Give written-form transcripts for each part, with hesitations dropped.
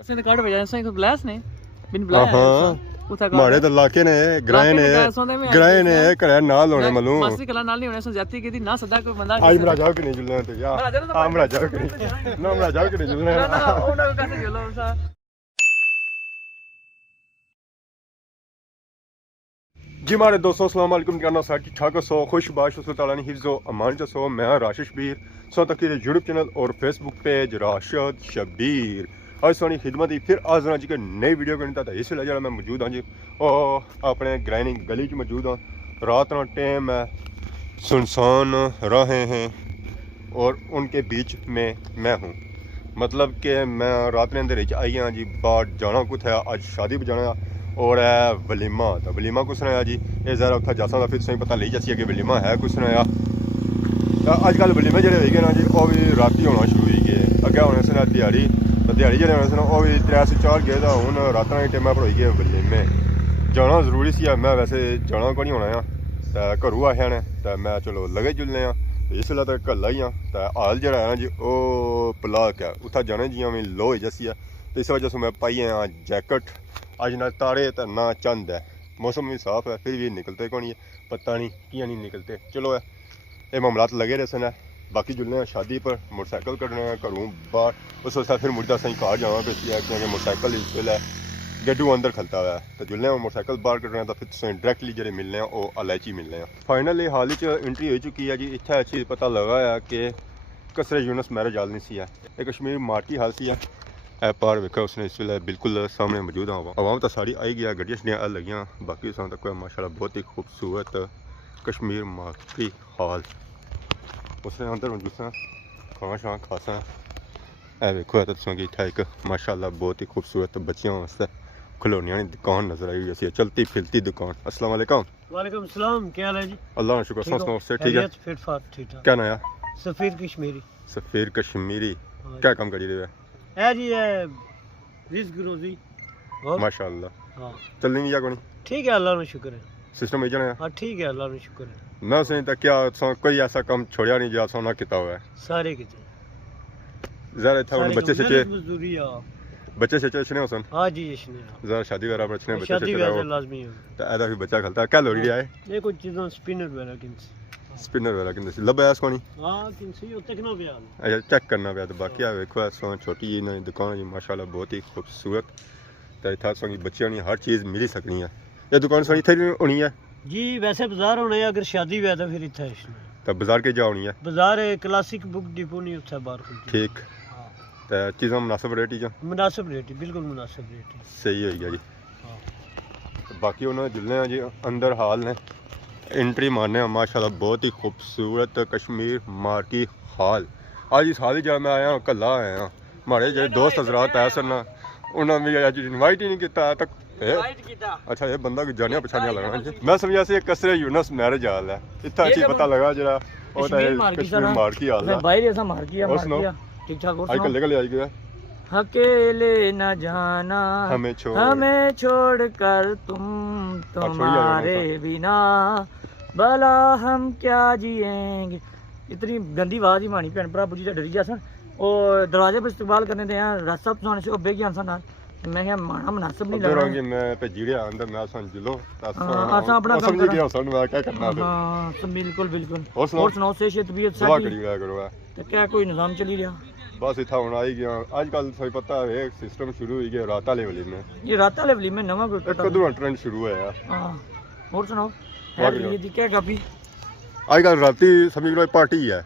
ਅਸੀਂ ਤਾਂ ਕੱਢ ਵਜਾ ਸਾਂ ਗਲਾਸ ਨੇ ਬਿਨ ਬੁਲਾਇਆ ਮਾੜੇ ਤਾਂ ਲਾਕੇ ਨੇ ਗਰਾਏ ਨੇ ਘਰੇ ਨਾਲ ਹੋਣੇ ਮਲੂ ਮਾਸੀ ਕਲਾ ਨਾਲ ਨਹੀਂ ਹੋਣੇ ਸੋ ਜਾਤੀ ਕੀਤੀ ਨਾ ਸਦਾ ਕੋਈ ਬੰਦਾ ਅੱਜ ਮਰਾ ਜਾਓ ਕਿ ਨਹੀਂ ਜੁਲਣਾ ਤੇ ਯਾਰ ਆ ਮਰਾ ਜਾਓ ਕਿ ਨਹੀਂ ਨਾ ਮਰਾ ਜਾਓ ਕਿ ਨਹੀਂ ਜੁਲਣਾ ਨਾ ਉਹਨਾਂ ਕਾ ਸੇ ਜੁਲੋ ਸਾ जी हमारे दोस्तों अस्सलाम वालेकुम करना साथ ठीक ठाक सो खुश बाश ताला ने हिफ्ज़ो अमान सो मैं राशिद शबीर सो तक यूट्यूब चैनल और फेसबुक पेज राशिद शबीर आज सोनी खिदमत ही फिर आज जी के नई वीडियो करनी था इस वेले मैं मौजूद हाँ जी और अपने ग्राइनी गली च मौजूद हाँ रात का टाइम है सुनसान राहें हैं और उनके बीच में मैं हूँ मतलब कि मैं रात के अंदर आई हाँ जी बाहर जाना कुछ है आज शादी पर जाना और है वलीमा तो वलीमा कुछ ने जी ये ज़रा उत्था जासा फिर सही पता नहीं जैसी कि वलीमा है कुछ ने तो अजकल वलीमे जो हो गए ना जी वो भी राती होना शुरू हो गए अगे होने से दिहाड़ी दिहाड़ी जो होने से वो भी 3 से 4 गए तो हूँ रात के टाइम पर हो गए वलीमे जाना जरूरी सी मैं वैसे जाना को नहीं होना तो घरों आया ने तो मैं चलो लगे जुलने इस वेले तो कल ही हाँ तो हाल जो है ना जी वो पलाक है उत्था जाने जियां भी लो जैसी है तो इस वजह से मैं पाई आया जैकेट आज ना तारे तो ना चंद है मौसम भी साफ है फिर भी निकलते कौन है पता नहीं किया नहीं निकलते चलो है ये मामलात लगे रहे हैं बाकी जुलने शादी पर मोटरसाइकिल कटना घरों बाहर उस वक्त फिर मुड़ता सही घर जावा पे क्योंकि मोटरसाइकिल इस वेले गड्डू अंदर खलता हुआ है तो जुलने मोटरसाइकिल बाहर कटना तो फिर तुम डायरैक्टली जो मिलने वो अलैची मिलने फाइनली हाल ही एंट्री हो चुकी है जी इतना अच्छी पता लगा है कि कसरे यूनस मैरिज हाल नहीं सी है ये कश्मीर मार्की हाल सी है ए पार वेखा उसने इस वे बिल्कुल सामने मौजूद हाँ आवाम तो सारी आई गया गड्डियां शड्डियां लगियां बाकी सां तक माशाल्लाह बहुत ही खूबसूरत कश्मीर मार्की हाल उसने अंदर मौजूद सा खाना शां खासा ए वेखो तो तुसें इत्थै एक माशाल्लाह बहुत ही खूबसूरत बच्चियों वास्ते खिलौने वाली दुकान नजर आई हुई है चलती फिरती दुकान अस्सलाम वालेकुम वालेकुम सलाम क्या हाल है जी अल्लाह का शुक्र सुनाओ से ठीक है फिट फाट ठीक ठाक क्या नाम है सफीर कश्मीरी सफीर कश्मीरी क्या काम करी रहे है जी है रिस्क रोजी और माशाल्लाह हां चलनी भी या कोनी ठीक है अल्लाह का शुक्र है सिस्टम ही जाना हां ठीक है अल्लाह का शुक्र है मैं सुनी तो क्या कोई ऐसा काम छोड़िया नहीं जा सोना किता हुआ है सारे किते जरा था बच्चे से मजदूरी है बच्चे से चने होसन हां जी इसने जरा शादी वगैरह पर चने बच्चे शादी वगैरह लाजमी है तो ऐसा भी बच्चा खलता है क्या लोड़ी रहा है ये कुछ चीज़ों स्पिनर वगैरह किन स्पिनर वगैरह किन लब है कोनी हां किन सी उत्ते किनो पे अच्छा चेक करना पे तो बाकी आ देखो सो छोटी जी ना दुकान जी माशाल्लाह बहुत ही खूबसूरत तो इतना सो बच्चियों ने हर चीज़ मिल सकनी है ये दुकान सोनी थे होनी है जी वैसे बाजार होने अगर शादी हुआ तो फिर इतना है तो बाजार के जा होनी है बाजार क्लासिक बुक डिपो नहीं उत्थे बाहर खुलती ठीक तो चीज़ां मुनासिब रेट ही मुनासिब रेट बिल्कुल मुनासिब रेट सही हो गया जी तो बाकी उन्होंने जुलने जी अंदर हाल ने एंट्री मारने माशाल्लाह बहुत ही खूबसूरत कश्मीर मार्की हाल आज इस हाल ही जब मैं आया कला आया हमारे जो दोस्त हजरात आए सर ना उन्होंने भी अज इनवाइट ही नहीं किया तक अच्छा ये बंदा जानिया पछानिया लगना मैं समझा से कसरे यूनस मैरिज हाल है इतना अच्छी पता लगा जरा कश्मीर मार्की हाल है भाई ऐसा मार्की है ठीक ठाक और कल निकल आई गया अकेले न जाना हमें छोड़ कर तुम्हारे बिना भला हम क्या जिएंगे इतनी गंदी आवाज ही मानी भैन भरा बुझी डरी जा सन और दरवाजे पर इस्तकबाल करने दे रस सब सुनाने से बेगी आंसा ना मैं क्या माना मुनासिब नहीं लग रहा मैं भेजी रहा अंदर मैं सन जिलो आसा अपना काम समझ गया सन मैं क्या करना हां सब बिल्कुल बिल्कुल और सुनाओ से तबीयत दुआ करी करो तो क्या कोई निजाम चली रहा बस इतना होना आई गया आजकल सही पता है एक सिस्टम शुरू हो गया रात वाले वली में ये रात वाले वली में नवा कोई कदों ट्रेंड शुरू है यार हां और सुनाओ ये दी क्या कभी आजकल राती समझ लो पार्टी है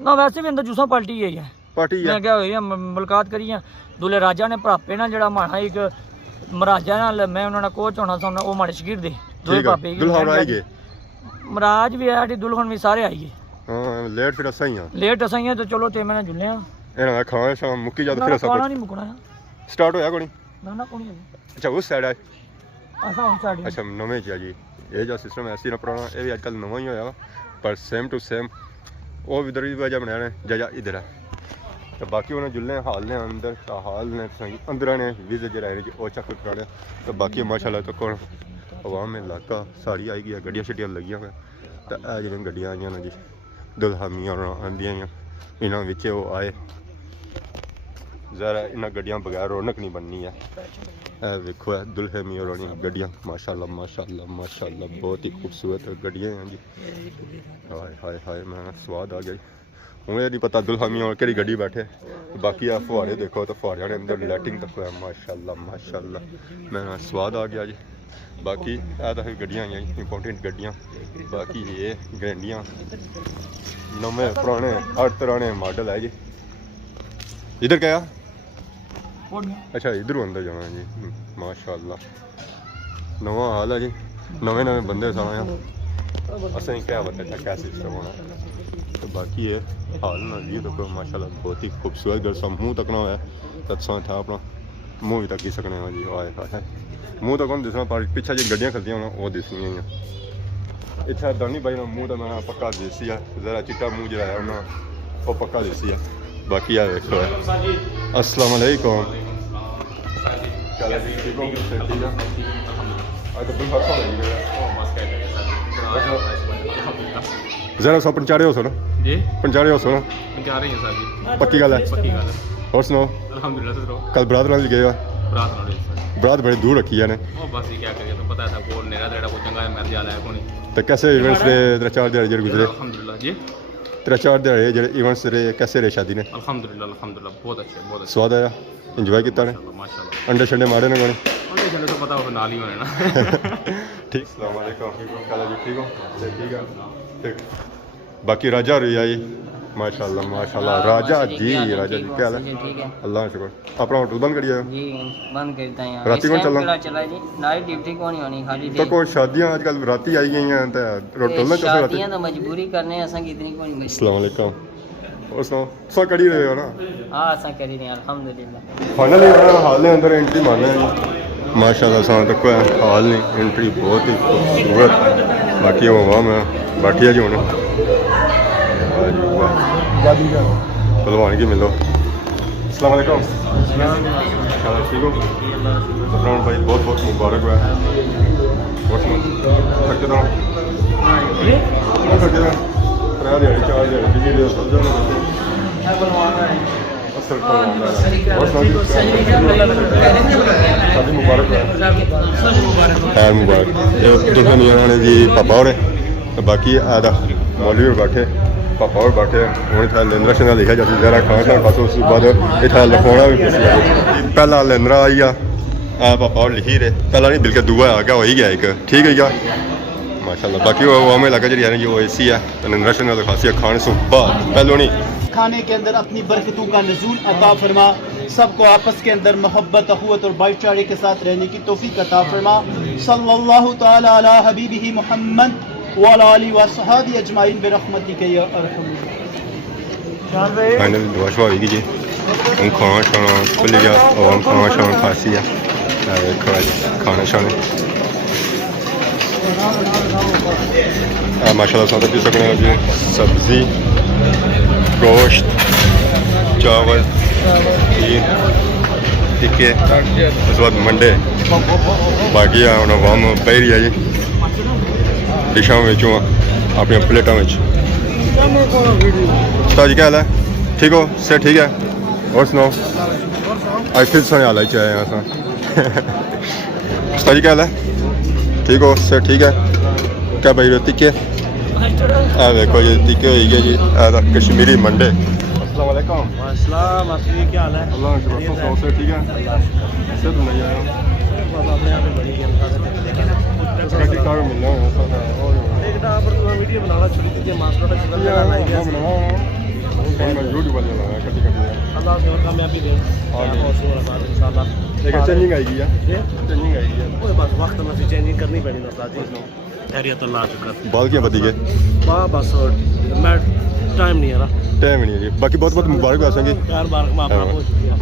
ना वैसे भी अंदर जूसा पार्टी है पार्टी है मैं क्या हुई मुलाकात करी है दूल्हे राजा ने भापे ना जड़ा माना एक महाराजा नाल मैं उन्होंने कोच होना सा वो माड़े शकीर दे दो भापे दुल्हन आई गए महाराज भी आए दुल्हन भी सारे आई गए हां लेट फिर असाई हां लेट असाई है तो चलो ते मैंने जुलने एना खाना शाम मुक्की जा तो फिर खाना नहीं मुकना स्टार्ट होया कोनी ना कोनी अच्छा उस साइड है असा उस साइड अच्छा नवे जी ये जो सिस्टम ऐसी ना पुराना ये भी आजकल नवा ही होया पर सेम टू सेम वो इधर भी वजह बनाया जजा इधर है तो बाकी उन्हें जुलने हाल ने अंदर हाल ने अंदर ने विजिट जो रहे वो चक कराने तो बाकी माशाल्लाह तो कौन आवाम में इलाका सारी आई गई गड्डियां शड्डियां लगी हुई तो यह जो गड्डियां आई ना जी दुल्हनियां आंदियां इन्होंने वो आए ज़रा इन्हां गड्डियां बगैर रौनक नहीं बननी है। देखो है दुल्हे मियां होनी गड्डियां माशाल्लाह माशाल्लाह माशाल्लाह बहुत ही खूबसूरत गड्डियां हैं जी। हाय हाय हाय मैं स्वाद आ गई। मुझे नहीं पता दुल्हा मियां केड़ी गड्डी बैठे। बाकी आ फुहारे देखो तो फुहारे ने अंदर लाइटिंग तक है माशाल्लाह माशाल्लाह मैं स्वाद आ गया जी। बाकी तो गड्डियां आई इंपोर्टेंट गड्डियां। बाकी ये गड्डियां नवे पुराने हर तरह ने मॉडल है जी। इधर क्या अच्छा इधर अंदर जाना जी माशाल्लाह नवा हाल है जी। नवे नवे बंदे सारे असें क्या पता क्या सिस्टम होना। तो बाकी ये हाल ना जी तो माशाल्लाह बहुत ही खूबसूरत दरसा मुँह तकना है तत्सा था अपना मुँह भी तक ही सकने जी। आए है मुँह तक हम दिसना पर पिछा जी गड्डियां खलदियां होना वो दिसनियां ही इतना दानी भाई ना मुँह तो मैं पक्का देसी है ज़रा चिट्टा मुँह जो है उन्हें वो पक्का देसी है। बाकी यार देखो है अस्सलाम वालेकुम ज़रा सौ पंचाड़े हो सो ना जी पंचाड़े हो सो ना पक्की गल है और सुनाओ अल्हम्दुलिल्लाह कल बरात नाल गए बरात बड़ी दूर रखी है ने तो कैसे इवेंट्स दे 3-4 दिन गुजरे जी 3-4 दिन जो इवेंट्स रहे कैसे रहे शादी ने अल्हम्दुलिल्लाह बहुत अच्छे स्वाद आया इंजॉय किया ने अंडे शंडे मारे ने कोने तो पता हो नाल ही होने ना ठीक अस्सलाम वालेकुम काला जी ठीक हो ठीक है ठीक बाकी राजा रही आई माशाल्लाह माशाल्लाह राजा जी क्या हाल है अल्लाह का शुक्र अपना होटल बंद करिए जी बंद करता है राती कौन चला जी नाइट ड्यूटी कौन होनी खाली तो कोई शादियां आजकल राती आई गई हैं तो होटल ना चल शादियां तो मजबूरी करने असा की इतनी कोई अस्सलाम वालेकुम और सुनो सो करी रहे हो ना हां असा करी रहे अल्हम्दुलिल्लाह फाइनली हाल है अंदर एंट्री मारना है माशाल्लाह सा तक हाल नहीं एंट्री बहुत ही खूबसूरत बाकी वो वहाँ में बैठी है जी होने पहलवान की मिलो अस्सलाम वालेकुम ठीक हो भाई बहुत बहुत मुबारक हुआ मुबारक जी पापा और बाकी आदा मौलवी और बैठे पापा और बैठे हूँ इतना लेंदरा शंदा लिखा जाती जरा खाना खाना खाते उस बाद इतना लिखवाना भी पहला लेंदरा आई गया पापा और लिखी रहे पहला नहीं बिल्कुल दूआ आ गया हो ही गया एक ठीक है क्या माशाल्लाह बाकी वो हमें लगा जी वो ए सी है लेंदरा शंदा खासी है खाने से बाद पहले नहीं खाने के अंदर अपनी बरकतों का नज़ूल अता फरमा सबको आपस के अंदर मोहब्बत अखुवत और भाईचारे के साथ रहने की तौफीक अता फरमा सल्लल्लाहु ताला अला हबीबिही मुहम्मद वाला आलिहि व सहाबी अजमाइन बिरहमतिक या अरहम फाइनल दुआ शुआ होगी जी हम खाना शाना खुल गया और हम खाना शाना खासी है खाना शाने माशाल्लाह साथ पी सकते हैं जी सब्जी गोश्त चावल खीर टिक्के उस बाद मंडे बाकी वाम पहरी है जी डिशा अपनी प्लेटा में जी क्या हाल है ठीक हो से ठीक है और सुनाओ आज फिर सोने हाल आए यहाँ से जी क्या हाल है ठीक हो से ठीक है क्या भाई टिक्के देखो ये टिक्के हो गए जी कश्मीरी मंडे अस्सलाम वालेकुम अस्सलाम क्या हाल है अल्लाह से ठीक है से तुम नहीं आए अपने यहाँ पे बड़ी गेम वीडियो बनाना शुरू कीजिए मास्टर अल्लाह से और कामयाबी दे इंशाल्लाह चेंजिंग आएगी चेंजिंग आएगी बस वक्त में चेंजिंग करनी पड़ी ना साजी खैरियत अल्लाह शुक्र बाल क्या बदी गए बस मैं टाइम नहीं है ना टाइम नहीं है बाकी बहुत बहुत मुबारक आसेंगे यार बारक में आपका बहुत शुक्रिया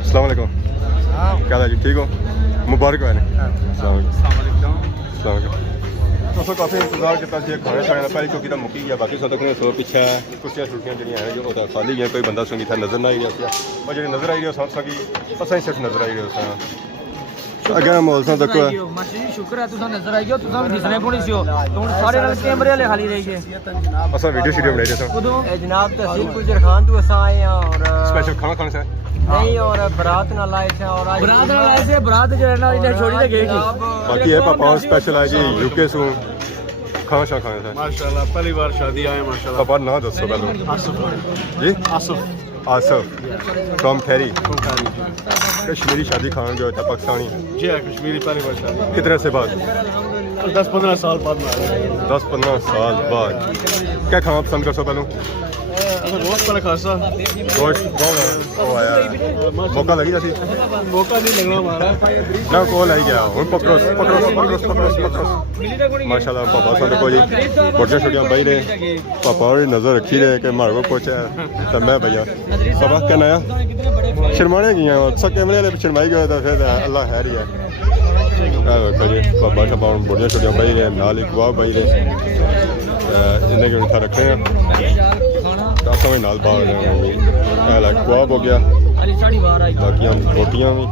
अस्सलाम वालेकुम क्या हाल जी ठीक हो मुबारक है दोस्तों काफ़ी इंतजार किया खाने खाने का पहले क्योंकि मुक्की गया बाकी सब सो पिछे कुर्सियाँ छुट्टियाँ जी जो खाली गई कोई बंदा संगी था नजर ना आई रहा और जी नजर आई रही सब सकी असा ही सिर्फ नजर आई रही अगर मोल सा तक मास्टर जी शुक्र है तुसा नजर आई गयो तुसा भी दिसने कोनी सियो हुन सारे नाल कैमरे वाले खाली रह गए असा वीडियो शीडियो बनाई थे कदों जनाब तहसील गुजर खान तो असा आए हैं और स्पेशल खाना खाने से नहीं और बारात ना लाए थे और आज बरात नाल आए से बरात जो है ना इन्हें छोड़ी दे गई बाकी है पापा स्पेशल है जी यूके से खाना शा खाने से माशाल्लाह पहली बार शादी आए माशाल्लाह पापा ना दसो पहले आसिफ जी आसिफ आसिफ फ्रॉम खैरी कश्मीरी शादी खाना जो था पाकिस्तानी जी हाँ कश्मीरी पहली बार शादी कितने से बाद 10-15 साल बाद में आए 10-15 साल बाद क्या खाना पसंद कर सो पहले बहुत बड़ा खासा गोश्त मौका लगी जाती मौका नहीं लगना हमारा ना कॉल आई गया हूँ पकड़ो माशाल्लाह पापा साथ को जी बड़िया छोटियां बही रहे पापा और नजर रखी रहे कि मारो कुछ है तब मैं भैया पापा क्या नया शर्माने की हैं सब कैमरे वाले शर्माई गए तो फिर अल्लाह खैर ही है जी पापा छपा बड़िया छोटियां बही रहे नाल ही कबाब बही रहे इन्हें कि उठा रखे हैं समझ नाल बाहर कबाब हो गया बाकी हम रोटियां भी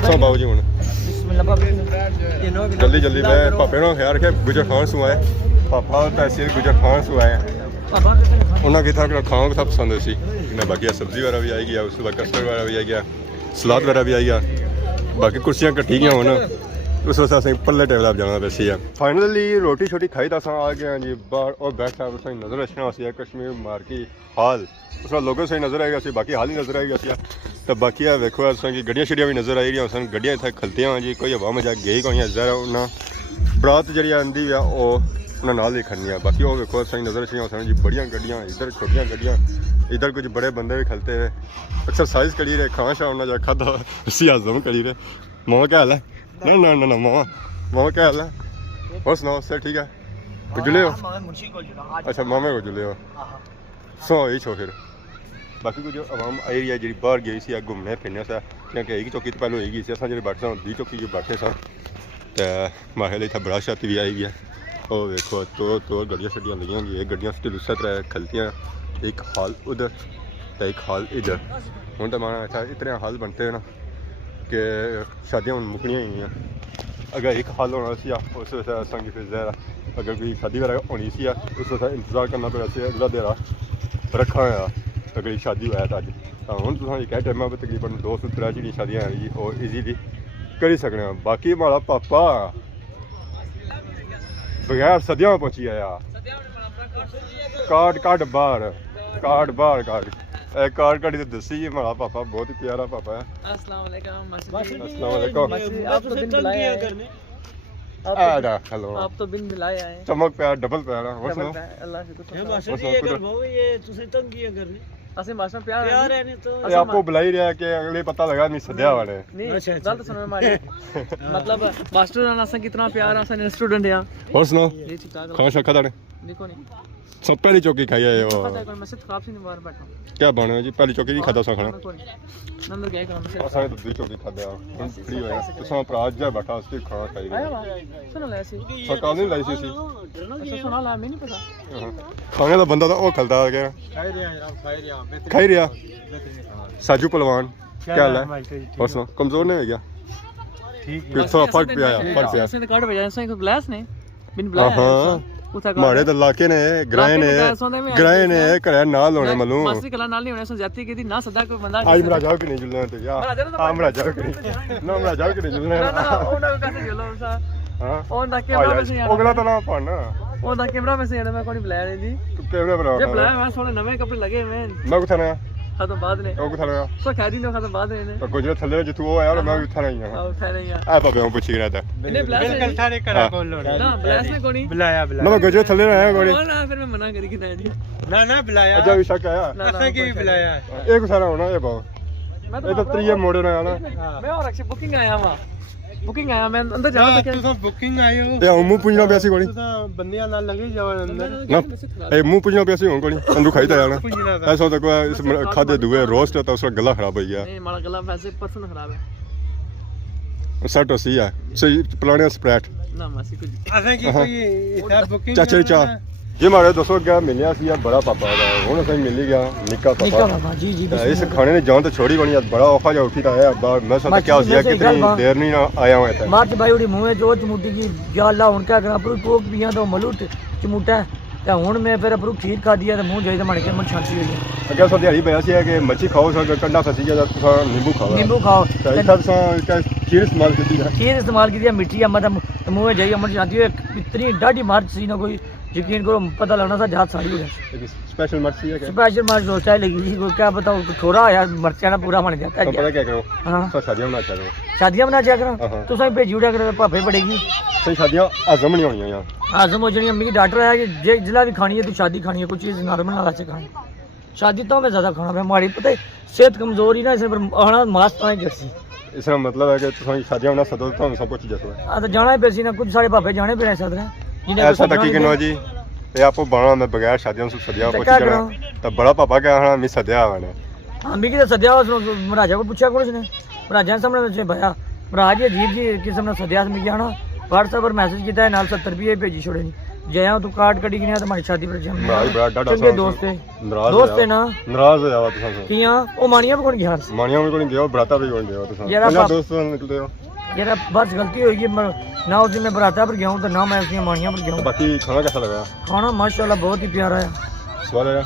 सब बाबू जी हूँ जल्दी जल्दी मैं पापे ने ख्याल रखे गुजर खान सू आए पापा तहसील गुजर खान सू आए उन्होंने कितना खाना कितना पसंद सी बाकी सब्जी वगैरह भी आई गया उसके बाद कस्टर्ड वगैरह भी आई गया सलाद वगैरह भी आई गया बाकी कुर्सियाँ कट्ठी गई होन उस वक्त असें पल्ले टेबल आप जाना वैसे है फाइनली रोटी छोटी खाई तो आ गए हैं जी बाहर और बैठ कर तुसें नज़र रखना सी कश्मीर मार्की हाल उस वक्त लोगों से नज़र आएगा सी बाकी हाल ही नज़र आएगा सी तो बाकी है देखो असें कि गड्डियां शड्डियां भी नज़र आई रही सन गड्डियां इत्थे खलते हैं जी कोई हवा मजा गई कोई जरा उन्हें बरात जी आंदी है उन्हें नाल ही खड़नी है बाकी वो देखो असें नज़र रखनी सन जी बड़ियां गड्डियां इधर छोटियां गड्डियां इधर कुछ बड़े बंदे भी खलते हुए एक्सरसाइज करी रहे खाना शाम ना जा खादा उसी आजम करी रहे मामा क्या हाल है ना ना ना ना मामा क्या हाल है और सुनाओ सर ठीक है जुले हो अच्छा मामे को जुले हो सो ही छो फिर बाकी कुछ आवाम आई रही है जी बाहर गई सी घूमने फिरने से क्योंकि एक चौकी तो पहले होगी सी अस जो बैठे दी चौकी जो बैठे सन तो माहे इतना बड़ा छत भी आई गया और देखो तो गड्डियां शड्डियां लगी होंगी एक गड्डियां स्टिल उस तरह खलतियाँ एक हाल उधर तो एक हाल इधर हूँ तो माना अच्छा इतने हाल बनते हैं ना कि शादियाँ हूँ मुकनियां ही हैं अगर एक हाल होना सी उस वजह संगी फिर जहरा अगर कोई शादी वगैरह होनी सी उस वजह इंतजार करना पड़ा सी अगला देरा रखा है अगर शादी होया तो अज हूँ तुम एक टाइम पर तकरीबन 2 से 3 जी शादियाँ हैं जी और ईजीली करी सकने बाकी हमारा पापा बगैर सदियाँ पहुँची आया कार्ड बार कार्ड तो दसी जी हमारा पापा बहुत ही प्यारा पापा है अस्सलाम वालेकुम आप तो बिन बुलाए हेलो आप तो बिन बुलाए आए चमक प्यार डबल प्यार है अल्लाह से असि मास्टर प्यार है नहीं तो ये आपको बुलाई रहा है कि अगले पता लगा नहीं सद्या वाले नहीं गलत सुनो मारे मतलब मास्टर ना सा कितना प्यार है स्टूडेंट है और सुनो ये ठीक ठाक खाना शाखा दाने देखो नहीं सब पहली चौकी खाई है पता है कोई मैसेज खराब से नहीं बाहर बैठा क्या बना जी पहली चौकी नहीं खाता सा खाना नंबर क्या काम से असां तो दूसरी चौकी खादा हम फ्री होया तुसा पर आज जा बैठा उसके खाना खाई आया सुनो ले ऐसे सरकार नहीं लाई सी अच्छा सुना ला मैं नहीं पता खाने का बंदा तो वो खलता गया खाई रहा साजू पहलवान क्या हाल है और सुनो कमजोर नहीं हो गया ठीक है थोड़ा फर्क भी आया ऐसे कार्ड भेजा ऐसे ग्लास ने बिन बुलाया हां मारे तो लाके ने ग्राए ने करे नाल होने मालूम मास्टर कला नाल नहीं होने सो जाती की ना सदा कोई बंदा आज मरा जाओ कि नहीं जुलना तो यार हां मरा जाओ कि नहीं ना मरा जाओ कि नहीं जुलना ना ओना को कैसे जुलो सा हां ओना कैमरा में से ओगला तो ना पड़ना ओना कैमरा में से मैं कोई बुलाया नहीं दी तू कैमरा बना ये बुलाया मैं सोने नवे कपड़े लगे मैं मैं कुछ ना खत्म बाद ने ओ कुछ ना सो खैरी ने खत्म बाद ने तो गुजरात थले जो तू वो यार मैं उठा नहीं हूं उठा नहीं है आ पापे हम पूछ रहा था इन्हें बिल्कुल सारे करा कौन लो ना ब्लास ने कोनी बुलाया ना मैं गुजरात थले रहा कोनी ना फिर मैं मना करी कि नहीं जी ना बुलाया अच्छा भी शक आया ऐसा की बुलाया एक सारा होना ये बात ये तो त्रिये मोड़ ना आना मैं और अक्षय बुकिंग आया वहां बुकिंग आया मैं अंदर जा तू तो बुकिंग आयो ये मुंह पुंजना पैसे कोनी तू तो बंदियां ना लगे जावन अंदर ना ए मुंह पुंजना पैसे हो कोनी अंदू खाई था यार ऐसा तो कोई खादे दुए रोस्ट तो उसका गला खराब हो गया नहीं हमारा गला वैसे परसों खराब है सेट हो सी है सही पुराने स्प्रेट ना मासी कुछ ऐसा की कोई इधर बुकिंग चाचा चा जी मारे दोस्तों क्या मिलिया सी बड़ा पापा का हुण असीं मिली गया निक्का निका पापा बाबा जी जी इस खाने ने जान तो छोड़ी बनी बड़ा औखा जा उठी आया अब्बा मैं सोचा क्या हो गया कितनी देर नहीं ना आया हुआ था मार्च भाई उड़ी मुंह जो चमूटी की या अल्लाह हुन क्या करा पर कोक पिया तो मलूट चमूटा ते हुन मैं फिर अपरू खीर खा दिया ते मुंह जाई ते मन के मन शांति हुई अगे सो दिहाड़ी पिया सी है कि मच्छी खाओ सा कंडा फसी जा तुसा नींबू खाओ नींबू खाओ इतना तुसा क्या खीर इस्तेमाल की है खीर इस्तेमाल की मिठी अम्मा दा मुंह जाई मन शांति हुई इतनी डाढ़ी मार्च सी ना कोई यकीन करो पता लगना था जात साड़ी हो गया स्पेशल मच्छी है क्या स्पेशल मार्च रोचा लगी थी कोई क्या बताओ थोड़ा आया मर्चा ना पूरा बन जाता तो पता है क्या करो हाँ तो शादियां बना चाहो शादियां बना चाह हाँ। करो तुसा भेजी उड़ा कर भापे पड़ेगी सही शादियां आजम नहीं होनी यहाँ आजम हो जानी अम्मी की डॉक्टर है कि जे जिला भी खानी है तू शादी खानी है कुछ चीज़ नॉर्मल ना अच्छे खानी शादी तो मैं ज़्यादा खाना मैं हमारी पता है सेहत कमजोर ही ना इसे पर आना मास तो जर्सी इसका मतलब है कि तुसा शादियां बना सदो तो सब कुछ जैसा है तो जाना ही पैसी ना कुछ सारे भापे जाने पे रह सकते हैं ऐसा तक कि जी ये आपको बना मैं बगैर शादियों से सदिया तो पहुंच क्या जाना करूं? तो बड़ा पापा क्या हना मैं सदिया आना अम्मी की तो सद्या महाराजा को पूछा कुछ ने महाराजा ने सामने भैया महाराज जी अजीब जी किस्म ने सद्या मिगी आना व्हाट्सएप पर मैसेज किया है नाल 70 रुपये भेजी छोड़े नहीं जया तू कार्ड कटी गया तो हमारी शादी पर जम भाई बड़ा डाडा चंगे दोस्त है दोस्त है ना नाराज हो जावा तुसा किया ओ मानिया पे कौन गया मानिया में कोई गयो बराता भी कोई गयो तुसा यार पहला दोस्त निकलते हो यार बस गलती हुई कि ना उस दिन मैं बराता पर गया हूँ तो ना मैं उसकी मानिया पर गया हूँ बाकी खाना कैसा लगा खाना माशाल्लाह बहुत ही प्यारा है स्वाद आया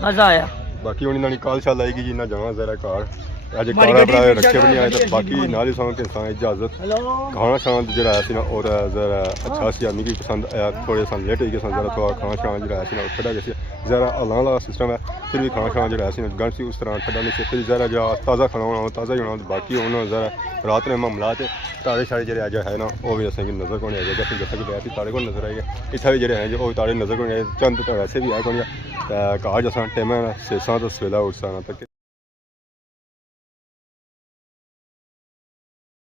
मजा आया बाकी उन्हें नानी काल शाल आएगी जी ना जावा जरा कार आज मारी कारा गड्डी बड़ा पीछे रखे भी नहीं आए करो, तो बाकी नाली सौ के इंसान इजाजत हेलो खाना शाना जो आया सी ना और जरा अच्छा सी आदमी की पसंद आया थोड़े सा लेट हुई के साथ जरा थोड़ा खाना शाना जो आया सी ना ठंडा जैसे जरा अल्लाह वाला सिस्टम है फिर भी खाना शाना जो आया सी ना गर्म सी उस तरह ठंडा नहीं से फिर जरा जो ताज़ा खाना होना ताज़ा ही होना बाकी होना जरा रात में मामला तारे शारे जो अज है ना वो भी असेंगी नज़र को नहीं आएगा जैसे कि वैसे तारे को नज़र आएगा इतना भी जो है जो तारे नज़र को नहीं आए चंद तो वैसे भी आए को नहीं घर जैसा टाइम है सेसा तो सवेला उठसा तक